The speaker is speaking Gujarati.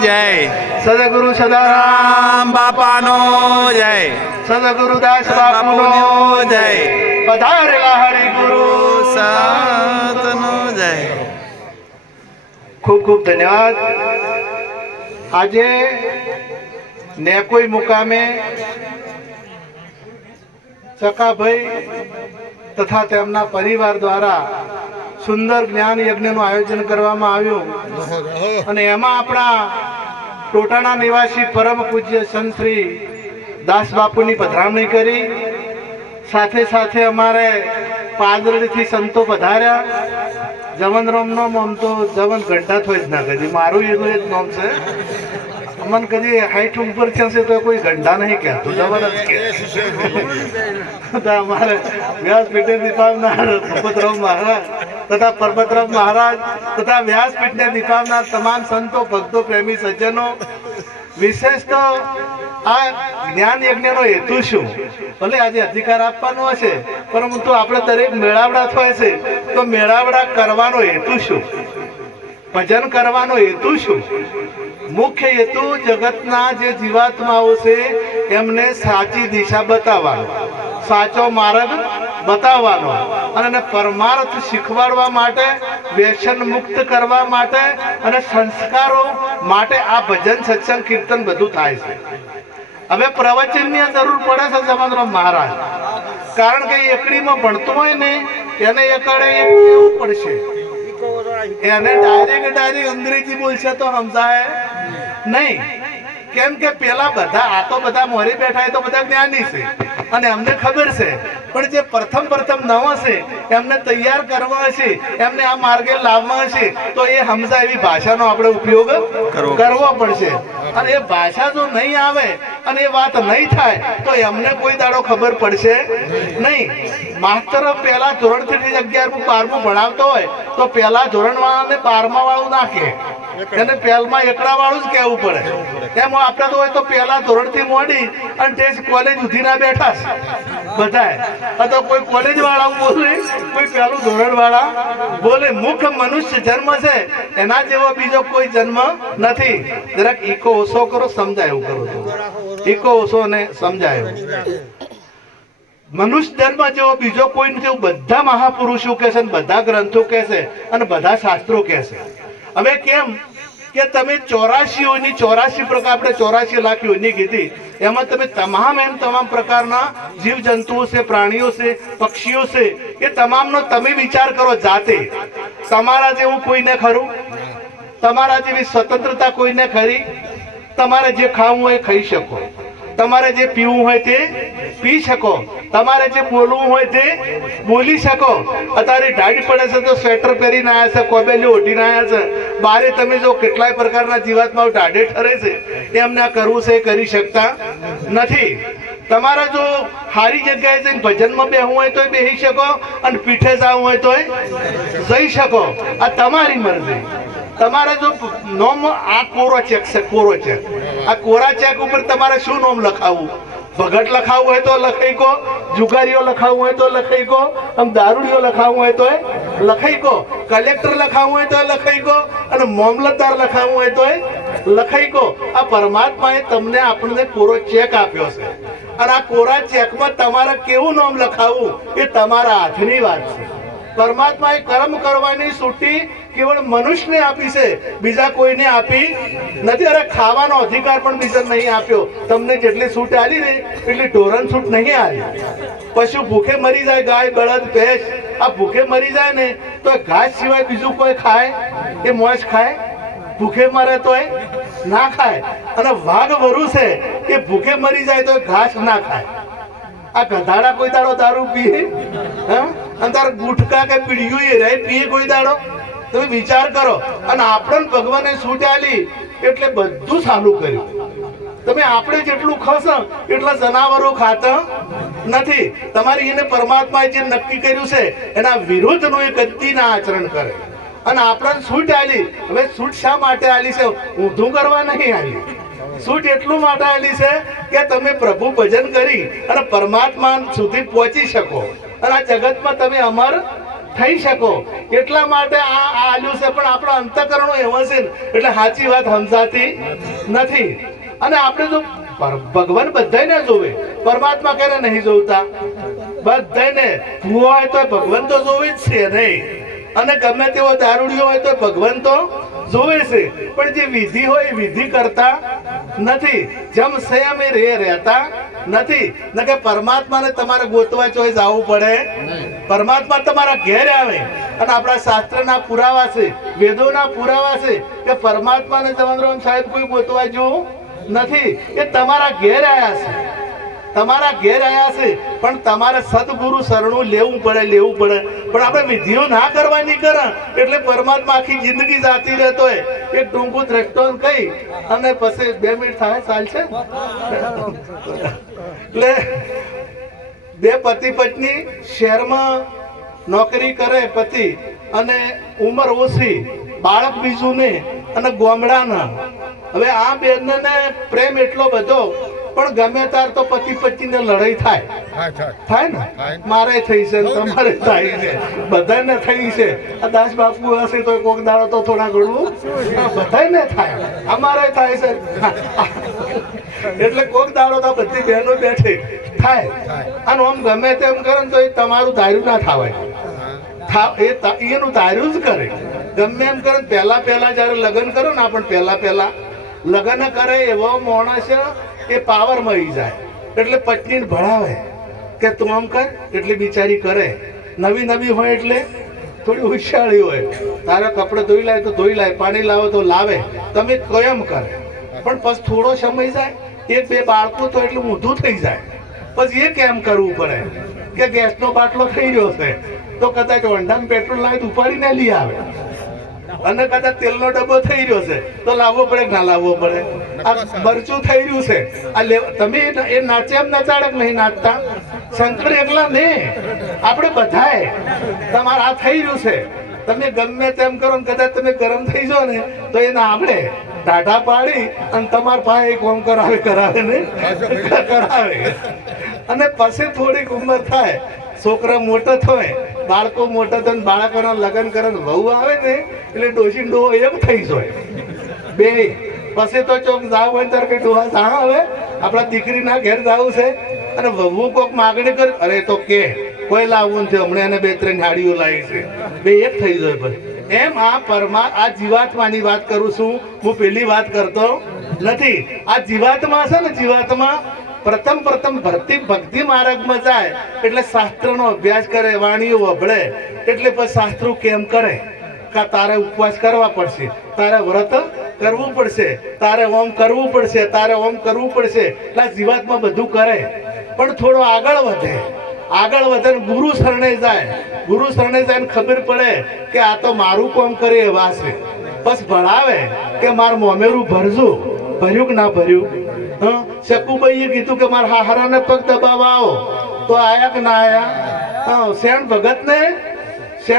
જય. સદગુરુ સદારામ રામ બાપાનો જય. સદગુરુદાસ બાપુનો જય. પધારેલા હરિગુરુ સંતનો જય. ખૂબ ખૂબ ધન્યવાદ. આજે નેકોઈ મુકામે ચકાભાઈ તથા તેમના પરિવાર દ્વારા સુંદર જ્ઞાન યજ્ઞનું આયોજન કરવામાં આવ્યું. અને એમાં આપણા ટોટાના નિવાસી પરમ પૂજ્ય સંત શ્રી દાસ બાપુની પધરામણી કરી. સાથે સાથે અમારે પાદરડીથી સંતો પધાર્યા. જવન રોમનો મોમ તો જવન ઘંટા થોય જ ના કદી. મારું એનું જ નામ છે. અમન કદી હાઈટ ઉપર છે તો કોઈ ઘંટા નહીં કહેતું. જવન જ કે અમારે વ્યાસપીઠે દીપાવનાર ભૂપતરાવ મહારાજ. તથા પરબતરાવ મહારાજ તથા વ્યાસપીઠને દીપાવનાર તમામ સંતો, ભક્તો, પ્રેમી, સજ્જનો. વિશેષ તો આ જ્ઞાન યજ્ઞનો હેતુ શું? ભલે આજે અધિકાર આપવાનો હશે, પરંતુ આપણે દરેક મેળાવડા થાય છે, તો મેળાવડા કરવાનો હેતુ શું? ભજન કરવાનો હેતુ શું? મુખ્ય હેતુ જગતના જે જીવાત્માઓ છે, એમને સાચી દિશા બતાવવાનો. સાચો માર્ગ બતાવવાનો. અને પરમાર્થ શીખવાડવા માટે, વ્યસન મુક્ત કરવા માટે અને સંસ્કારો માટે આ ભજન, સત્સંગ, કીર્તન બધું થાય છે. હવે પ્રવચનની જરૂર પડે છે જમનરામ મહારાજ. કારણ કે એકડીમાં ભણતો હોય ને, એને એકડે એક કહેવું પડશે? એને ડાયરેક્ટ ડાયરેક્ટ અંગ્રેજી બોલશે તો સમજાય? નહીં. કેમ કે પેલા બધા, આ તો બધા મોરી બેઠા હોય તો બધા જ્ઞાની છે. અને અમને ખબર છે પણ જે પ્રથમ પ્રથમ નવા હશે એમને તૈયાર કરવા હશે એમને આ માર્ગે લાવવા હશે તો એ હમઝા એવી ભાષાનો આપણે ઉપયોગ. કરવો પડશે અને એ ભાષા જો નહીં આવે અને એ વાત નહીં થાય, તો એમને કોઈ દાડો ખબર પડશે નહીં. માસ્તર પહેલા ધોરણથી અગિયારમું બારમું ભણાવતો હોય, તો પહેલા ધોરણ વાળાને બારમા વાળું નાખે. એને પહેલમાં એકડા વાળું જ કહેવું પડે. એમ આપણે તો હોય તો પહેલા ધોરણથી મોડી અને તે કોલેજ ઉધી ના બેઠા બધાય. અથવા કોઈ કોલેજ વાળા બોલે, કોઈ પહેલું ધોરણ વાળા બોલે. મુખ્ય મનુષ્ય જન્મ છે, એના જેવો બીજો કોઈ જન્મ નથી. જરાક ઈકો ઓછો કરો, સમજાય એવું કરો છો. ઓછો ને સમજાય મનુષ્ય ધર્મ જેવો બીજો કોઈ નથી, એવું બધા મહાપુરુષો કહે છે બધા ગ્રંથો કહે છે અને બધા શાસ્ત્રો કહે છે. હવે કેમ કે તમે ચોરાશી યોની ચોરાશી પ્રકાર, આપણે ચોરાશી લાખ યોની કીધી, એમાં તમે તમામ એમ તમામ પ્રકારના જીવ જંતુઓ છે, પ્રાણીઓ છે, પક્ષીઓ છે, એ તમામનો તમે વિચાર કરો જાતે. તમારા જેવું કોઈને ખરું? તમારા જેવી સ્વતંત્રતા કોઈને ખરી? તમારે જે ખાવું હોય ખાઈ શકો. તમારે જે પીવું હોય તે પી શકો. તમારે જે બોલવું હોય તે બોલી શકો. અત્યારે ઢાળી પડે છે તો સ્વેટર પહેરીને આવ્યા છે, કોબેલી ઓઢીને આવ્યા છે. બારે તમે જો કેટલાય પ્રકારના જીવાતમાં ઢાઢે ઠરે છે. એમને આ કરવું છે એ કરી શકતા નથી. તમારે જો સારી જગ્યાએ જઈને ભજનમાં બેહવું હોય તોય બેસી શકો અને પીઠે જવું હોય તોય જઈ શકો. આ તમારી મરજી. તમારે જો નોમ આ કોરો ચેક છે, કોરો ચેક. આ કોરા ચેક ઉપર તમારે શું નોમ લખાવવું? ભગટ લખાવવું હોય તો લખાઈ કો જુગારીઓ લખાવવું હોય તો લખાઈ કો આમ દારૂડીઓ લખાવવું હોય તો લખાઈ કો કલેક્ટર લખાવવું હોય તો લખાઈ કો અને મામલતદાર લખાવવું હોય તો લખાઈ કો આ પરમાત્માએ તમને આપણને કોરો ચેક આપ્યો છે. અને આ કોરા ચેકમાં તમારે કેવું નામ લખાવવું એ તમારા હાથની વાત છે. પરમાત્માએ કર્મ કરવાની છૂટી કેવળ મનુષ્યને આપી છે. બીજા કોઈને આપી નથી. અરે ખાવાનો અધિકાર પણ બીજા નહીં આપ્યો. તમને જેટલી છૂટ આવી ને એટલી ઢોરણ છૂટ નહીં આવી પશુ ભૂખે મરી જાય, ગાય, બળદ, ભેંસ. આ ભૂખે મરી જાય ને તો ઘાસ સિવાય બીજું કોઈ ખાય? એ મોજ ખાય? ભૂખે મરે તોય ના ખાય. અને વાઘ વરુ છે એ ભૂખે મરી જાય તો ઘાસ ના ખાય. આ ગધાડા કોઈ દાડો દારૂ પીએ હા? અને તાર ગુટકા કે પીડિયું એ રહે, પીએ કોઈ દાડો? તમે વિચાર કરો. અને આપણને ભગવાને છૂટ ચાલી એટલે બધું સારું કર્યું. તમે આપણે જેટલું ખસ, એટલા જનાવરો ખાતા નથી. તમારી એને પરમાત્માએ જે નક્કી કર્યું છે, એના વિરુદ્ધનું એ કદી ના આચરણ કરે. અને આપણને છૂટ આલી. હવે છૂટ શા માટે આલી છે? ઊંધું કરવા નહીં આલી છૂટ એટલું માટે આલી છે કે તમે પ્રભુ ભજન કરી અને પરમાત્મા સુધી પહોંચી શકો. અને આ જગતમાં તમે અમર થઈ શકો. એટલા માટે આ આલ્યું છે, પણ આપણા અંતકરણો એવા છે એટલે સાચી વાત સમજાતી નથી. અને આપણે જો ભગવાન બધાને જોવે. પરમાત્મા કેને નહીં જોતા બધાને ભૂવો હોય તો ભગવાન તો જોવે જ છે નહીં. અને ગમે તેવો દારૂડિયો હોય તો ભગવાન તો જોવે છે. પણ જે વિધિ હોય વિધિ કરતા નથી. જેમ સેમ એ રે રહેતા નથી. ન કે પરમાત્માને તમારે ગોતવા ચોઈ જવું પડે. પરમાત્મા તમારા ઘેર આવે. અને આપણા શાસ્ત્રના પુરાવા છે વેદોના પુરાવા છે કે પરમાત્માને જવાનરામ સાહેબ કોઈ ગોતવા જેવું નથી. એ તમારા ઘેર આવ્યા છે. તમારા ઘેર આવ્યા છે. પણ તમારે સદગુરુ શરણું લેવું પડે લેવું પડે. પણ આપણે વિધિઓ ના કરવાની કરે એટલે પરમાત્મા આખી જિંદગી જાતી રહેતો હોય. એક ટૂંકું દ્રષ્ટાંત કહી અને પછી બે મિનિટ થાય ચાલશે એટલે બે પતિ પત્ની શહેરમાં નોકરી કરે પતિ અને ઉંમર ઓછી, બાળક બીજું નહીં અને ગોમડાના. હવે આ બેનને પ્રેમ એટલો બધો, પણ ગમે તાર તો પતિ પત્નીને લડાઈ થાય. થાય ને? મારે થઈ છે તમારે થાય છે. બધાને થઈ છે. આ દાસ બાપુ હશે તો કોક દાડો તો થોડા ઘણું. બધાને થાય. અમારે થાય છે. એટલે કોક દાડો તો બધી બહેનો બેઠે. થાય. અને આમ ગમે તેમ કરે ને તો એ તમારું ધાર્યું ના થવાય. એ એનું ધાર્યું જ કરે. ગમે એમ કરે ને પહેલા પહેલા જ્યારે લગ્ન કરો ને આપણે પહેલા પહેલા લગ્ન કરે એવો માણસ એ પાવર મળી જાય. એટલે પત્નીને ભણાવે. કે તું આમ કર એટલે બિચારી કરે. નવી નવી હોય એટલે થોડી હોશિયાળી હોય. તારા કપડે ધોઈ લાય તો ધોઈ લાય, પાણી લાવો તો લાવે. તમે કયમ કરે. પણ પછી થોડો સમય જાય એક બે બાળકો તો એટલું ઊંધું થઈ જાય. પછી એ કેમ કરવું પડે? કે ગેસનો બાટલો થઈ રહ્યો છે. તો કદાચ ઓંઢામાં પેટ્રોલ લાવે ઉપાડીને લઈ આવે. અને કદાચ તેલનો ડબ્બો થઈ રહ્યો છે. તો લાવવો પડે ના લાવવો પડે? મરચું થઈ રહ્યું છે. આ તમે એ- નાચે એમ નચાડક નહીં નાચતા. શંકર એકલા ને. આપણે બધાએ. તમારે આ થઈ રહ્યું છે. તમે ગમે તેમ કરો ને કદાચ તમે ગરમ થઈ જાઓ ને, તો એને આપણે ટાટા પાડી અને તમારા પાસે ઓમ કરાવે કરાવે ને? કરાવે. અને પછી થોડીક ઉંમર થાય, છોકરા મોટો થાય, બાળકો મોટા થાય બાળકોના લગ્ન કરે વહુ આવે ને, એટલે ડોસી ડો એમ થઈ જાય. બે. પછી તો ચોક જાવ હોય ત્યારે કઈ ડોહા જાણ આવે. આપણા દીકરીના ઘેર જાવું છે. અને વહુ કોક માગણી કર, અરે, તો કે, કોઈ લાવવું નથી, હમણાં એને બે ત્રણ ગાડીઓ લાવી છે. બે એક થઈ જાય ભાઈ એમ આ પરમા આ જીવાત્માની વાત કરું છું. હું પેલી વાત કરતો નથી. આ જીવાત્મા છે ને, જીવાત્મા પ્રથમ પ્રથમ ભક્તિ ભક્તિ માર્ગમાં જાય, એટલે શાસ્ત્રનો અભ્યાસ કરે, વાણીઓ વભળે, એટલે પછી શાસ્ત્રો કેમ કરે? કા તારે ઉપવાસ કરવા પડશે? તારે વ્રત કરવું પડશે. તારે ઓમ કરવું પડશે, તારે ઓમ કરવું પડશે. એટલે જીવાતમાં બધું કરે. પણ થોડો આગળ વધે. આગળ વધે ગુરુ શરણે જાય. ગુરુ શરણે જાય ખબર પડે કે આ તો મારું કોમ કરે એવા છે. બસ ભણાવે કે માર મોમેરું ભરજો. ભર્યું કે ના ભર્યું? હં? શકુભાઈએ કીધું કે મારા હારાને પગ દબાવા આવો. તો આયા કે ના આયા? હા, શેણ ભગત ને